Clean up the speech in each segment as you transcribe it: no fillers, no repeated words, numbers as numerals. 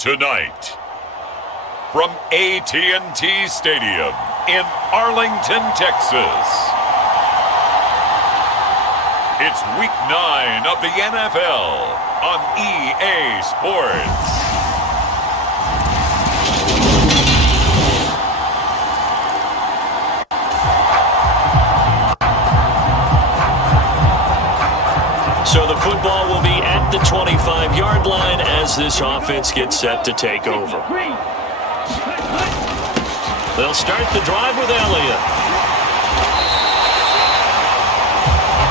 Tonight, from AT&T Stadium in Arlington, Texas, it's Week 9 of the NFL on EA Sports. So the football will be at the 25-yard line as this offense gets set to take over. They'll start the drive with Elliott.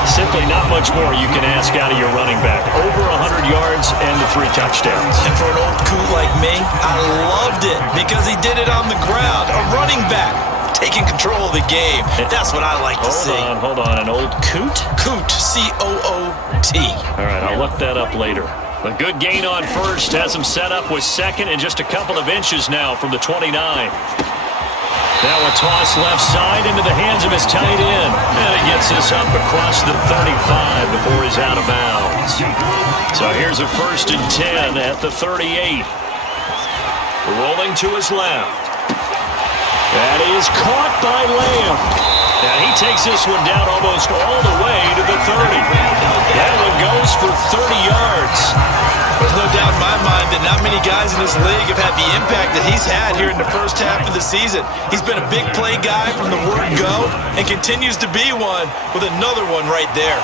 Simply not much more you can ask out of your running back. Over 100 yards and the 3 touchdowns. And for an old coot like me, I loved it because he did it on the ground. A running back taking control of the game. That's what I like to see. Hold on. An old coot? Coot, C-O-O-T. All right, I'll look that up later. A good gain on first has him set up with second and just a couple of inches now from the 29. Now a toss left side into the hands of his tight end. And he gets this up across the 35 before he's out of bounds. So here's a 1st and 10 at the 38. Rolling to his left. That is caught by Lamb. And he takes this one down almost all the way to the 30. That one goes for 30 yards. There's no doubt in my mind that not many guys in this league have had the impact that he's had here in the first half of the season. He's been a big play guy from the word go and continues to be one with another one right there.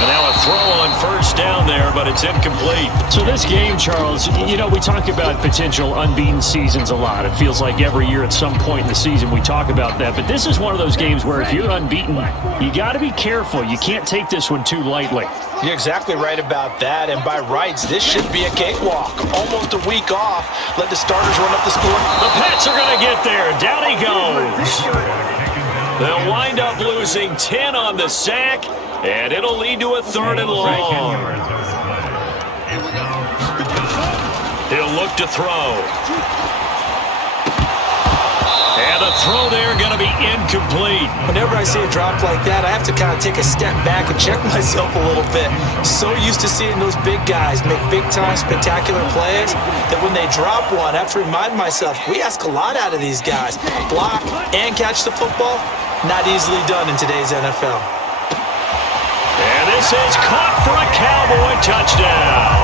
And now a throw on 1st down there, but it's incomplete. So this game, Charles, you know, we talk about potential unbeaten seasons a lot. It feels like every year at some point in the season we talk about that. But this is one of those games where if you're unbeaten, you got to be careful. You can't take this one too lightly. You're exactly right about that. And by rights, this should be a cakewalk. Almost a week off. Let the starters run up the score. The Pats are going to get there. Down he goes. They'll wind up losing 10 on the sack. And it'll lead to a 3rd and long. He'll look to throw. And the throw there going to be incomplete. Whenever I see a drop like that, I have to kind of take a step back and check myself a little bit. So used to seeing those big guys make big-time spectacular plays that when they drop one, I have to remind myself, we ask a lot out of these guys. Block and catch the football, not easily done in today's NFL. And this is caught for a Cowboy touchdown.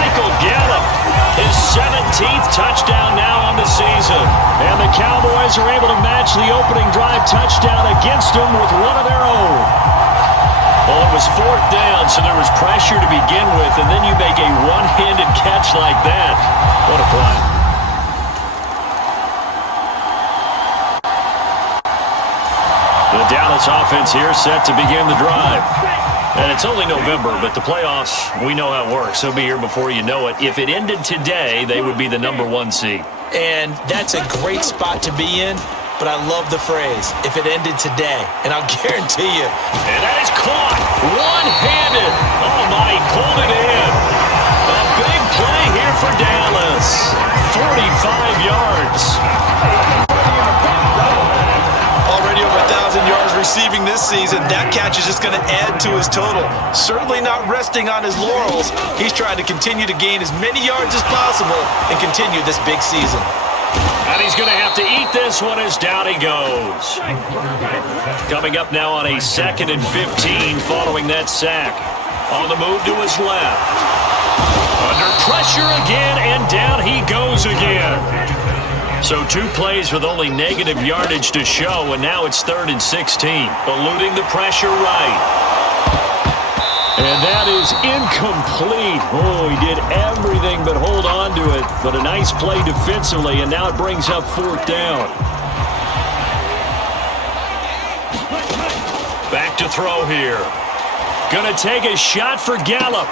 Michael Gallup, his 17th touchdown now on the season. And the Cowboys are able to match the opening drive touchdown against them with one of their own. Well, it was 4th down, so there was pressure to begin with, and then you make a one-handed catch like that. What a play. The Dallas offense here set to begin the drive. And it's only November, but the playoffs, we know how it works. They'll be here before you know it. If it ended today, they would be the #1 seed. And that's a great spot to be in, but I love the phrase, if it ended today. And I'll guarantee you. And that is caught one-handed. Oh, my, he pulled it in. A big play here for Dallas. 45 yards. Already over 1,000 yards receiving this season. That catch is just going to add to his total. Certainly not resting on his laurels. He's trying to continue to gain as many yards as possible and continue this big season. And he's going to have to eat this one as down he goes. Coming up now on a 2nd and 15 following that sack. On the move to his left. Under pressure again, and down he goes again. So 2 plays with only negative yardage to show, and now it's 3rd and 16. Eluding the pressure right. And that is incomplete. Oh, he did everything but hold on to it. But a nice play defensively, and now it brings up 4th down. Back to throw here. Gonna take a shot for Gallup.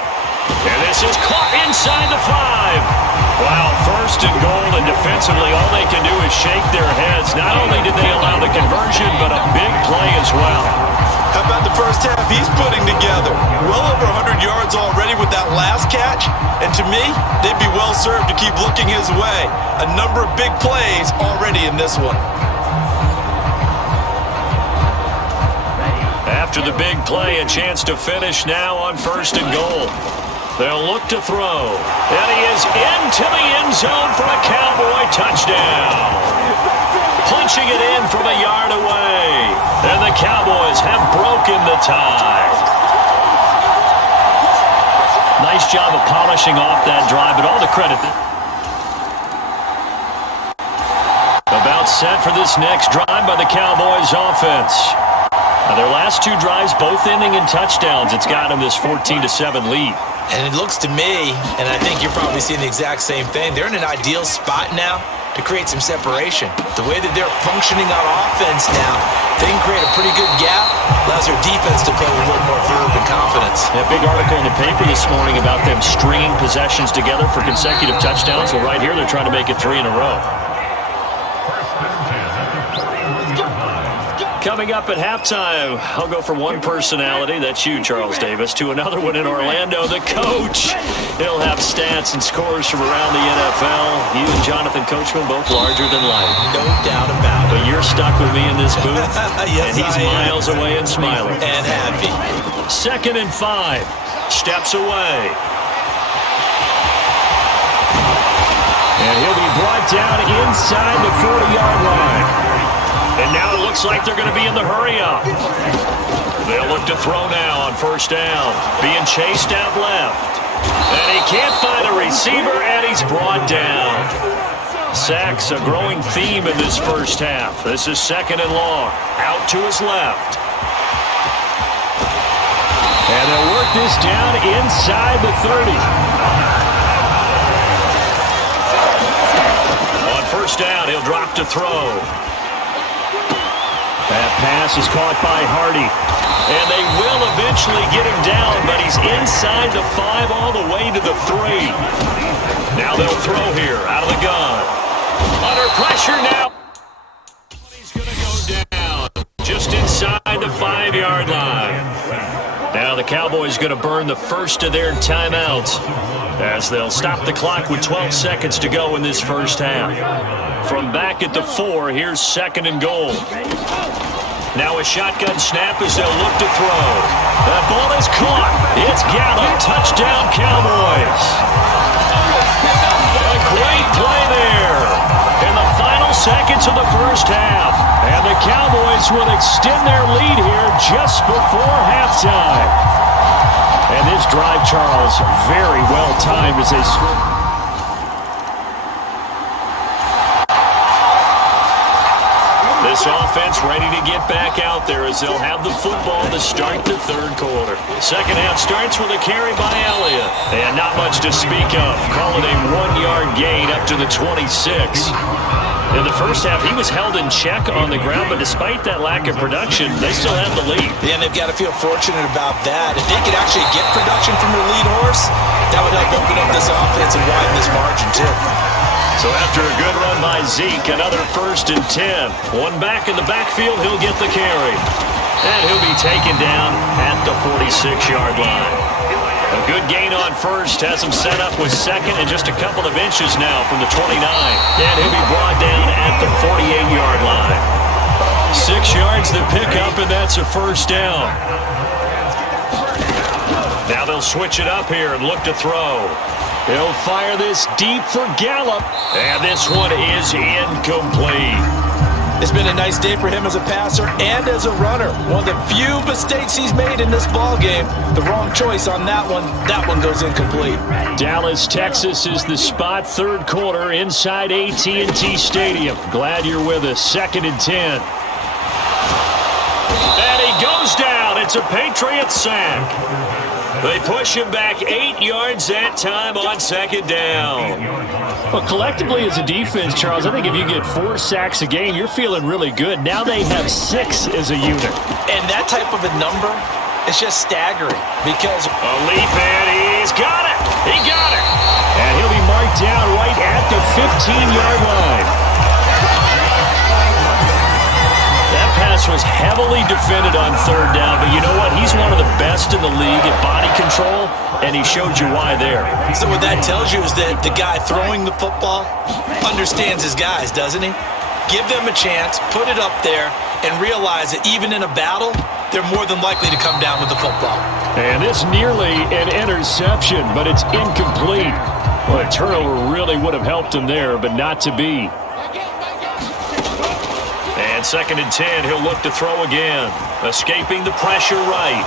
And this is caught inside the 5. Wow, 1st and goal, and defensively all they can do is shake their heads. Not only did they allow the conversion, but a big play as well. How about the first half he's putting together? Well over 100 yards already with that last catch. And to me, they'd be well served to keep looking his way. A number of big plays already in this one. After the big play, a chance to finish now on 1st and goal. They'll look to throw. And he is into the end zone for a Cowboy touchdown. Punching it in from a yard away. And the Cowboys have broken the tie. Nice job of polishing off that drive, but all the credit. About set for this next drive by the Cowboys offense. Now their last two drives both ending in touchdowns. It's got them this 14-7 lead. And it looks to me, and I think you're probably seeing the exact same thing, they're in an ideal spot now to create some separation. The way that they're functioning on offense now, they can create a pretty good gap, allows their defense to play with a little more verve and confidence. That big article in the paper this morning about them stringing possessions together for consecutive touchdowns. Well, right here, they're trying to make it 3 in a row. Coming up at halftime, I'll go from one personality, that's you, Charles Davis, to another one in Orlando, the coach. He'll have stats and scores from around the NFL. You and Jonathan Coachman, both larger than life. No doubt about it. But you're stuck with me in this booth, yes, and he's miles away and smiling. And happy. 2nd and 5. Steps away. And he'll be brought down inside the 40-yard line. And now it looks like they're going to be in the hurry-up. They'll look to throw now on 1st down. Being chased out left. And he can't find a receiver, and he's brought down. Sacks, a growing theme in this first half. This is 2nd and long. Out to his left. And they'll work this down inside the 30. On 1st down, he'll drop to throw. That pass is caught by Hardy. And they will eventually get him down, but he's inside the 5 all the way to the 3. Now they'll throw here out of the gun. Under pressure now. He's going to go down just inside the 5-yard line. Now the Cowboys going to burn the first of their timeouts as they'll stop the clock with 12 seconds to go in this first half. From back at the 4, here's 2nd and goal. Now a shotgun snap as they'll look to throw. That ball is caught. It's Gallup. Touchdown, Cowboys. A great play there in the final seconds of the first half. And the Cowboys will extend their lead here just before halftime. And this drive, Charles, very well timed as they score. This offense ready to get back out there as they'll have the football to start the 3rd quarter. Second half starts with a carry by Elliott. And not much to speak of. Call it a 1-yard gain up to the 26. In the first half, he was held in check on the ground, but despite that lack of production, they still have the lead. Yeah, and they've got to feel fortunate about that. If they could actually get production from their lead horse, that would help open up this offense and widen this margin, too. So after a good run by Zeke, another 1st and 10. One back in the backfield, he'll get the carry. And he'll be taken down at the 46-yard line. A good gain on 1st, has him set up with 2nd and just a couple of inches now from the 29. And he'll be brought down at the 48-yard line. 6 yards to pick up, and that's a 1st down. Now they'll switch it up here and look to throw. He'll fire this deep for Gallup, and this one is incomplete. It's been a nice day for him as a passer and as a runner. One of the few mistakes he's made in this ballgame. The wrong choice on that one. That one goes incomplete. Dallas, Texas is the spot. 3rd quarter inside AT&T Stadium. Glad you're with us. 2nd and 10. And he goes down. It's a Patriots sack. They push him back 8 yards that time on 2nd down. Well, collectively as a defense, Charles, I think if you get 4 sacks a game, you're feeling really good. Now they have 6 as a unit. And that type of a number is just staggering because a leap, and he's got it. He got it. And he'll be marked down right at the 15-yard line. That pass was heavily defended on 3rd down, but you know what? He's one of the best in the league at body control, and he showed you why there. So what that tells you is that the guy throwing the football understands his guys, doesn't he? Give them a chance, put it up there, and realize that even in a battle, they're more than likely to come down with the football. And this nearly an interception, but it's incomplete. Well, a turnover really would have helped him there, but not to be. And 2nd and 10, he'll look to throw again. Escaping the pressure right.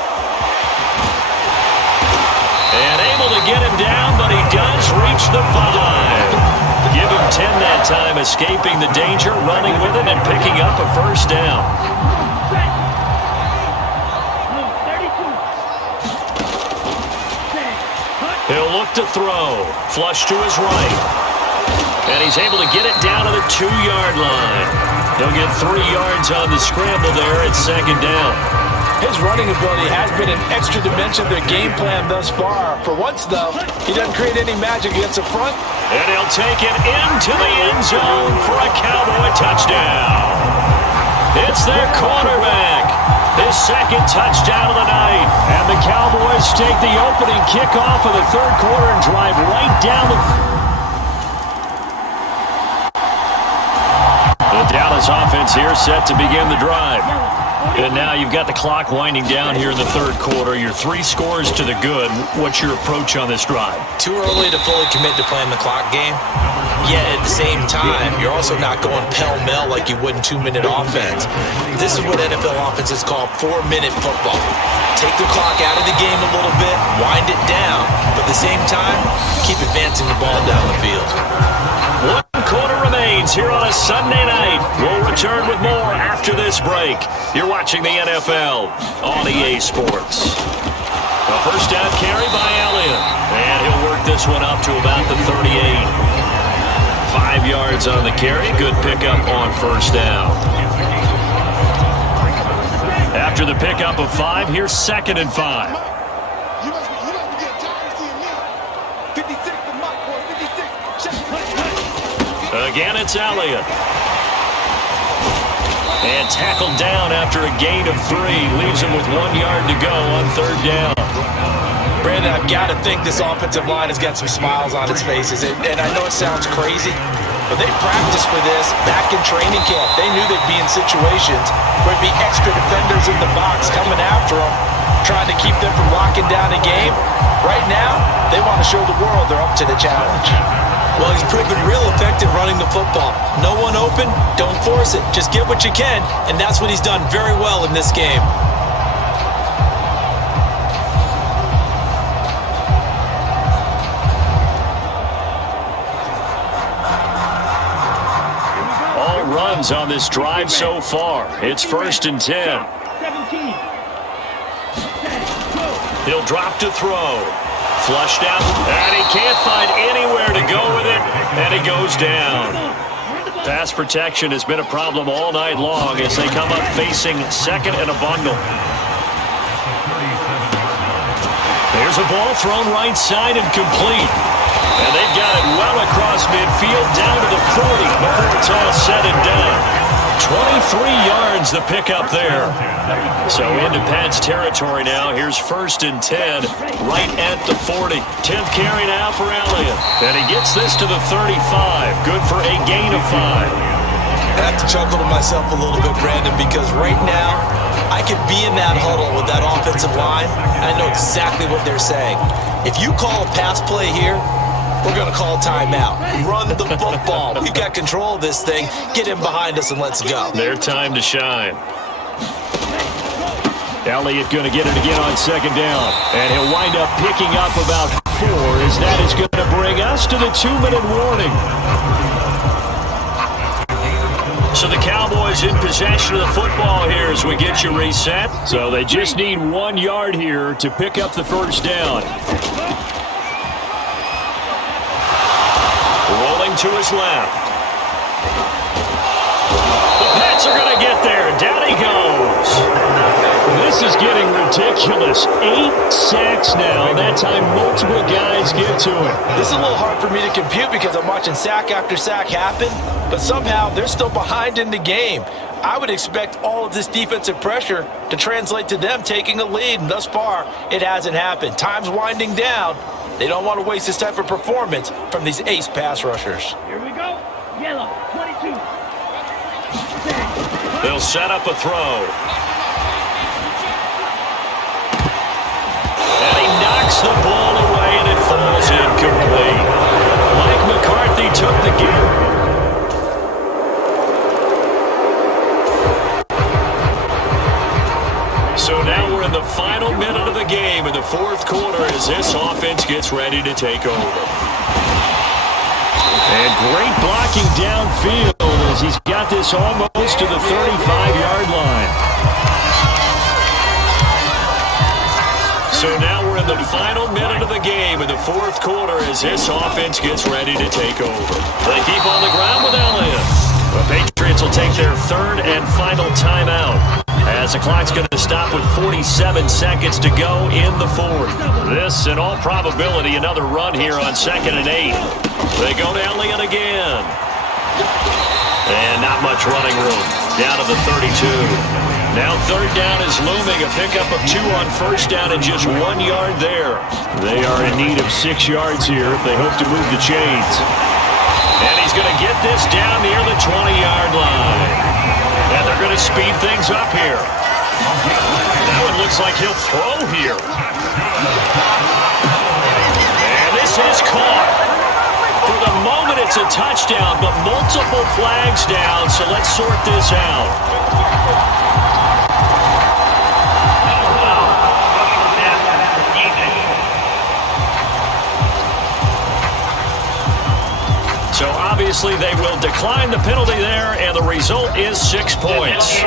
And able to get him down, but he does reach the 5. Give him 10 that time, escaping the danger, running with it, and picking up a first down. He'll look to throw. Flush to his right. And he's able to get it down to the 2-yard line. He'll get 3 yards on the scramble there at 2nd down. His running ability has been an extra dimension of their game plan thus far. For once, though, he doesn't create any magic against the front. And he'll take it into the end zone for a Cowboy touchdown. It's their quarterback. His 2nd touchdown of the night. And the Cowboys take the opening kickoff of the 3rd quarter and drive right down the... The Dallas offense here set to begin the drive. And now you've got the clock winding down here in the 3rd quarter. You're 3 scores to the good. What's your approach on this drive? Too early to fully commit to playing the clock game. Yet at the same time, you're also not going pell-mell like you would in 2-minute offense. This is what NFL offenses call 4-minute football. Take the clock out of the game a little bit, wind it down, but at the same time, keep advancing the ball down the field. 1 quarter remains here on a Sunday night. We'll return with more after this break. You're watching the NFL on EA Sports. A first down carry by Elliott. And he'll work this one up to about the 38. 5 yards on the carry. Good pickup on first down. After the pickup of 5, here's 2nd and 5. Again, it's Elliott. And tackled down after a gain of 3. Leaves him with 1 yard to go on 3rd down. Brandon, I've got to think this offensive line has got some smiles on its faces. And I know it sounds crazy, but they practiced for this back in training camp. They knew they'd be in situations where it'd be extra defenders in the box coming after them, trying to keep them from locking down a game. Right now, they want to show the world they're up to the challenge. Well, he's proven real effective running the football. No one open, don't force it. Just get what you can, and that's what he's done very well in this game. All runs on this drive so far. It's 1st and 10. He'll drop to throw. Flushed out, and he can't find anywhere to go with it, and it goes down. Pass protection has been a problem all night long as they come up facing 2nd and a bundle. There's a ball thrown right side and complete. And they've got it well across midfield down to the 40 before it's all said and done. 23 yards the pickup there. So into Pat's territory now. Here's 1st and 10 right at the 40. 10th carry now for Elliott. And he gets this to the 35. Good for a gain of 5. I have to chuckle to myself a little bit, Brandon, because right now I could be in that huddle with that offensive line. I know exactly what they're saying. If you call a pass play here, we're going to call timeout. Run the football. We've got control of this thing. Get him behind us and let's go. Their time to shine. Elliott going to get it again on 2nd down. And he'll wind up picking up about 4 as that is going to bring us to the 2-minute warning. So the Cowboys in possession of the football here as we get you reset. So they just need 1 yard here to pick up the first down. Rolling to his left. The Pats are going to get there. Down he goes. This is getting ridiculous. 8 sacks now. That time multiple guys get to it. This is a little hard for me to compute because I'm watching sack after sack happen, but somehow they're still behind in the game. I would expect all of this defensive pressure to translate to them taking a lead, and thus far, it hasn't happened. Time's winding down. They don't want to waste this type of performance from these ace pass rushers. Here we go. Yellow, 22. They'll set up a throw. Takes the ball away, and it falls incomplete. Mike McCarthy took the game. So now we're in the final minute of the game in the fourth quarter as this offense gets ready to take over. And great blocking downfield as he's got this almost to the 35-yard line. So now we're in the final minute of the game in the fourth quarter as this offense gets ready to take over. They keep on the ground with Elliott. The Patriots will take their third and final timeout as the clock's going to stop with 47 seconds to go in the fourth. This, in all probability, another run here on 2nd and 8. They go to Elliott again. And not much running room. Down to the 32. Now third down is looming. A pickup of 2 on first down and just 1 yard there. They are in need of 6 yards here if they hope to move the chains. And he's going to get this down near the 20-yard line. And they're going to speed things up here. Now it looks like he'll throw here. And this is caught. For the moment, it's a touchdown, but multiple flags down, so let's sort this out. So obviously they will decline the penalty there, and the result is 6 points.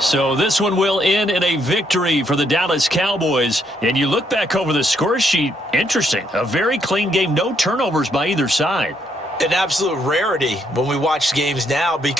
So this one will end in a victory for the Dallas Cowboys. And you look back over the score sheet, interesting. A very clean game, no turnovers by either side. An absolute rarity when we watch games now because